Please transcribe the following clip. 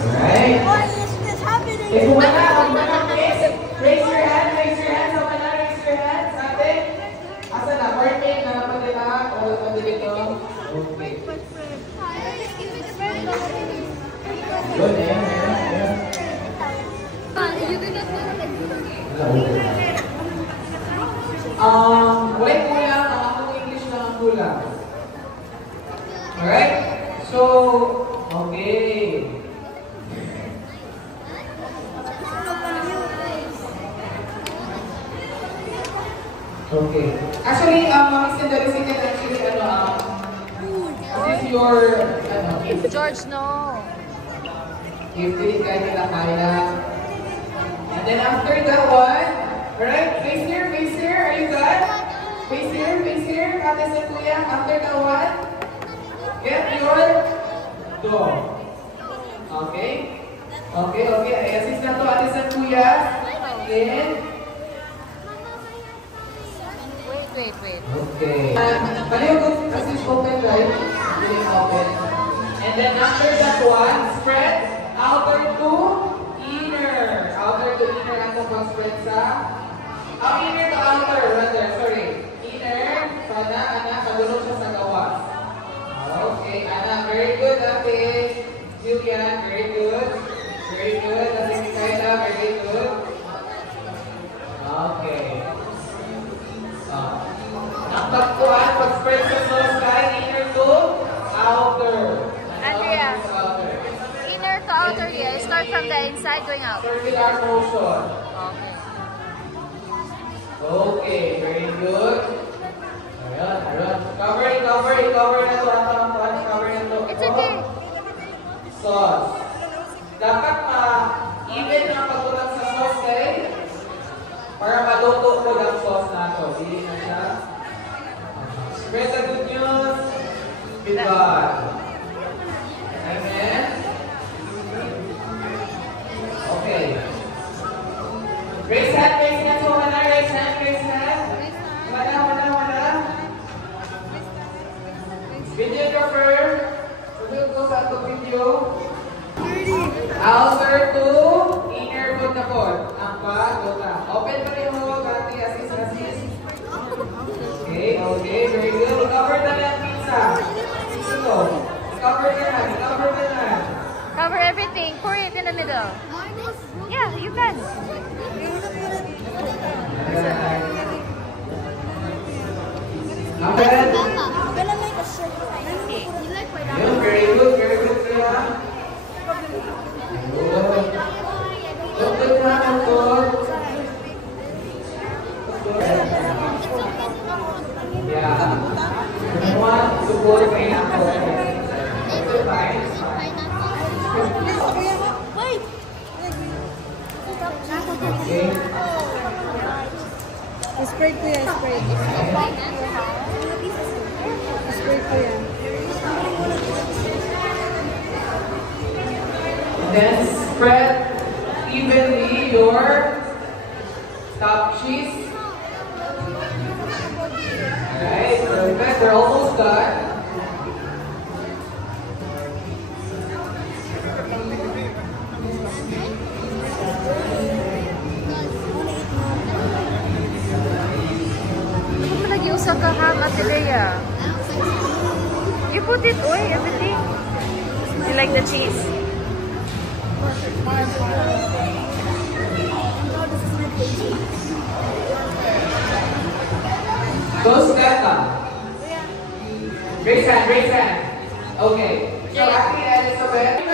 Alright. What is this happening? If wala, please, raise your hand, raise your hand. Sa wala, raise your hand. Sa atin, asa na, perfect na napadila. O, napadili ko. Okay. Good, ayan, ayan. Wait kulang, ang akong English lang ang kulang. Alright? So, okay. Okay. Actually, Mami Sandali, si Ken, actually, this is your, George, no. If you guys nila kaya. And then after that one, alright, face here, are you good? Face here, ate sa kuya. After that one, get your dog. Okay? Okay, ay assist na to ate sa kuya. Then, Wait. okay. Paliw, assist open, guys. Open. And then after that one, spread outer to inner. Outer to inner ang tapos spread sa inner to outer, rather, sorry. Inner, ana, pagulong siya sa gawas. Okay, ana, very good, ate. Julian, very good. Very good, ate Mikaela, very good. Okay. Ang takpuan, pag-spread sa nose side, inner to outer. Andrea, inner to outer, yeah. Start from the inside going out. Circular motion. Okay. Okay, very good. Ayan. Cover na to. Cover na to. It's okay. Sauce. Dapat even ang pagkulang sa sauce guys. Para maluto ko ng sauce na to. Dili na siya. Spread the good news with God. Amen. Okay. Raise hand. So, raise hand. Wala. Videographer. We'll go back to video. Outer to inner foot na po. Open pa rin mo. Gati, assist. Okay, very good. Cover na lang pizza. Ito. Cover na. Cover everything. Pour it in the middle. Yeah, you can. Amen. Very good, kuya. Good na. Yeah. One, support pineapple. Fine. Wait. Okay. Spray ko yan. Then spread evenly your top cheese. Alright, perfect. We're almost done. Sa kaham at Leia. You put it, everything. You like the cheese? Go Stella. Raise hand. Okay. So, Ate Elizabeth.